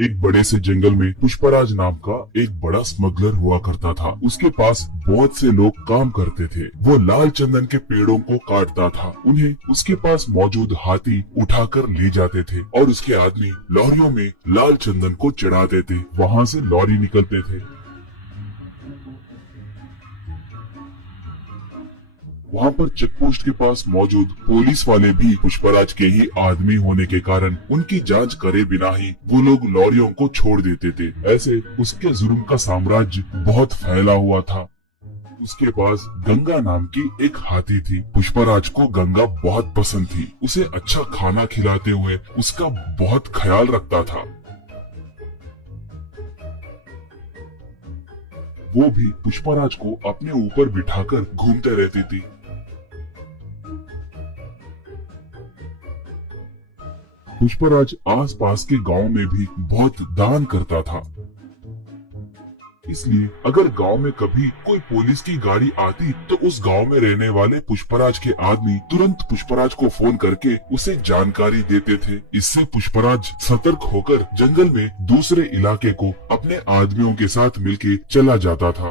एक बड़े से जंगल में पुष्पराज नाम का एक बड़ा स्मगलर हुआ करता था। उसके पास बहुत से लोग काम करते थे। वो लाल चंदन के पेड़ों को काटता था। उन्हें उसके पास मौजूद हाथी उठाकर ले जाते थे और उसके आदमी लॉरियों में लाल चंदन को चढ़ाते थे। वहाँ से लॉरी निकलते थे। वहाँ पर चेकपोस्ट के पास मौजूद पुलिस वाले भी पुष्पराज के ही आदमी होने के कारण उनकी जांच करे बिना ही वो लोग लॉरियों को छोड़ देते थे। ऐसे उसके जुर्म का साम्राज्य बहुत फैला हुआ था। उसके पास गंगा नाम की एक हाथी थी। पुष्पराज को गंगा बहुत पसंद थी। उसे अच्छा खाना खिलाते हुए उसका बहुत ख्याल रखता था। वो भी पुष्पराज को अपने ऊपर बिठाकर घूमते रहती थी। पुष्पराज आसपास के गांव में भी बहुत दान करता था। इसलिए अगर गांव में कभी कोई पुलिस की गाड़ी आती तो उस गांव में रहने वाले पुष्पराज के आदमी तुरंत पुष्पराज को फोन करके उसे जानकारी देते थे। इससे पुष्पराज सतर्क होकर जंगल में दूसरे इलाके को अपने आदमियों के साथ मिलके चला जाता था।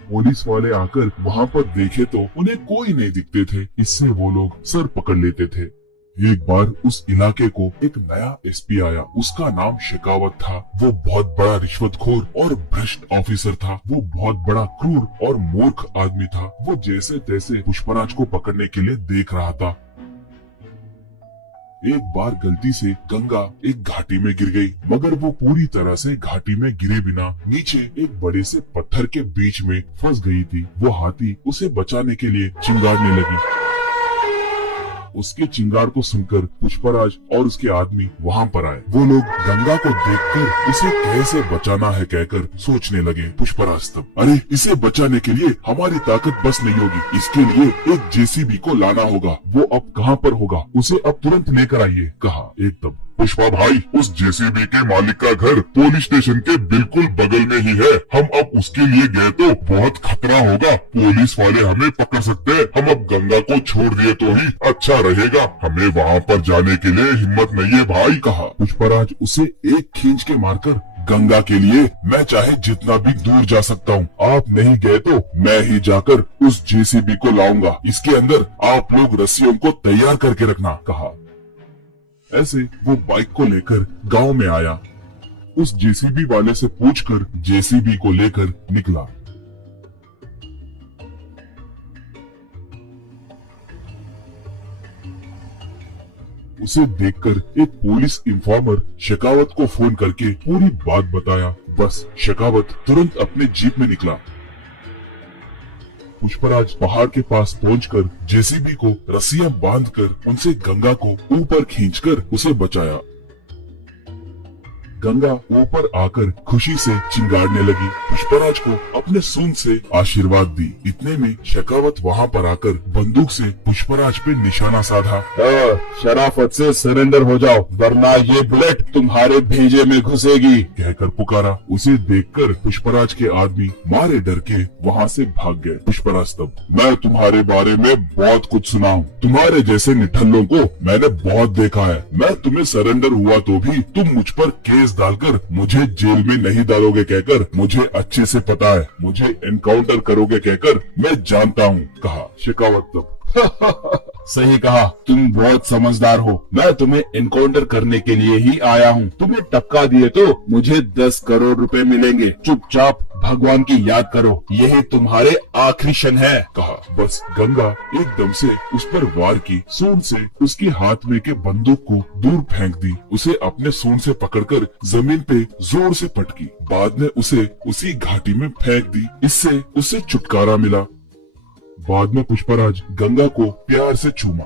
पुलिस वाले आकर वहाँ पर देखे तो उन्हें कोई नहीं दिखते थे। इससे वो लोग सर पकड़ लेते थे। एक बार उस इलाके को एक नया एसपी आया। उसका नाम शेखावत था। वो बहुत बड़ा रिश्वतखोर और भ्रष्ट ऑफिसर था। वो बहुत बड़ा क्रूर और मूर्ख आदमी था। वो जैसे तैसे पुष्पराज को पकड़ने के लिए देख रहा था। एक बार गलती से गंगा एक घाटी में गिर गई, मगर वो पूरी तरह से घाटी में गिरे बिना नीचे एक बड़े से पत्थर के बीच में फंस गई थी। वो हाथी उसे बचाने के लिए चिंगारने लगी। उसके चिंगार को सुनकर पुष्पराज और उसके आदमी वहाँ पर आए। वो लोग गंगा को देखकर उसे कैसे बचाना है कहकर सोचने लगे। पुष्पराज तब, अरे इसे बचाने के लिए हमारी ताकत बस नहीं होगी। इसके लिए एक जेसीबी को लाना होगा। वो अब कहाँ पर होगा, उसे अब तुरंत लेकर आइए, कहा। एकदम पुष्पा भाई, उस जेसीबी के मालिक का घर पुलिस स्टेशन के बिल्कुल बगल में ही है। हम अब उसके लिए गए तो बहुत खतरा होगा। पुलिस वाले हमें पकड़ सकते हैं। हम अब गंगा को छोड़ दिए तो ही अच्छा रहेगा। हमें वहाँ पर जाने के लिए हिम्मत नहीं है भाई, कहा। पुष्पराज उसे एक खींच के मारकर, गंगा के लिए मैं चाहे जितना भी दूर जा सकता हूँ। आप नहीं गए तो मैं ही जाकर उस जेसीबी को लाऊंगा। इसके अंदर आप लोग रस्सियों को तैयार करके रखना, कहा। ऐसे वो बाइक को लेकर गांव में आया। उस जेसीबी वाले से पूछकर जेसीबी को लेकर निकला। उसे देखकर एक पुलिस इंफॉर्मर शेखावत को फोन करके पूरी बात बताया। बस शेखावत तुरंत अपने जीप में निकला। पुष्पराज पहाड़ के पास पहुंचकर जेसीबी को रस्सियां बांधकर उनसे गंगा को ऊपर खींचकर उसे बचाया। गंगा ऊपर आकर खुशी से चिंगारने लगी। पुष्पराज को अपने सूंड से आशीर्वाद दी। इतने में शेखावत वहाँ पर आकर बंदूक से पुष्पराज पे निशाना साधा। शराफत से सरेंडर हो जाओ, वरना ये बुलेट तुम्हारे भेजे में घुसेगी, कहकर पुकारा। उसे देखकर पुष्पराज के आदमी मारे डर के वहाँ से भाग गए। पुष्पराज तब, मैं तुम्हारे बारे में बहुत कुछ सुना हूँ। तुम्हारे जैसे निठल्लों को मैंने बहुत देखा है। मैं तुम्हें सरेंडर हुआ तो भी तुम मुझ पर केस डालकर मुझे जेल में नहीं डालोगे कहकर मुझे अच्छे से पता है। मुझे एनकाउंटर करोगे कहकर मैं जानता हूँ, कहा। शेखावत तब, सही कहा, तुम बहुत समझदार हो। मैं तुम्हें एनकाउंटर करने के लिए ही आया हूँ। तुम्हें टपका दिए तो मुझे 10 करोड़ रुपए मिलेंगे। चुपचाप भगवान की याद करो, यही तुम्हारे आखिरी क्षण है, कहा। बस गंगा एकदम से उस पर वार की। सूंड से उसके हाथ में के बंदूक को दूर फेंक दी। उसे अपने सूंड से पकड़कर जमीन पे जोर से पटकी। बाद में उसे उसी घाटी में फेंक दी। इससे उसे छुटकारा मिला। बाद में पुष्पराज गंगा को प्यार से चूमा।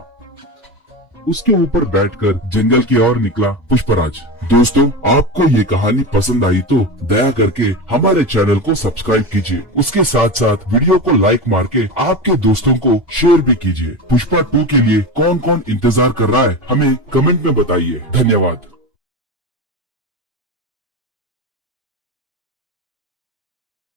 उसके ऊपर बैठकर जंगल की ओर निकला पुष्पराज। दोस्तों, आपको ये कहानी पसंद आई तो दया करके हमारे चैनल को सब्सक्राइब कीजिए। उसके साथ साथ वीडियो को लाइक मार के आपके दोस्तों को शेयर भी कीजिए। पुष्पा 2 के लिए कौन कौन इंतजार कर रहा है हमें कमेंट में बताइए। धन्यवाद।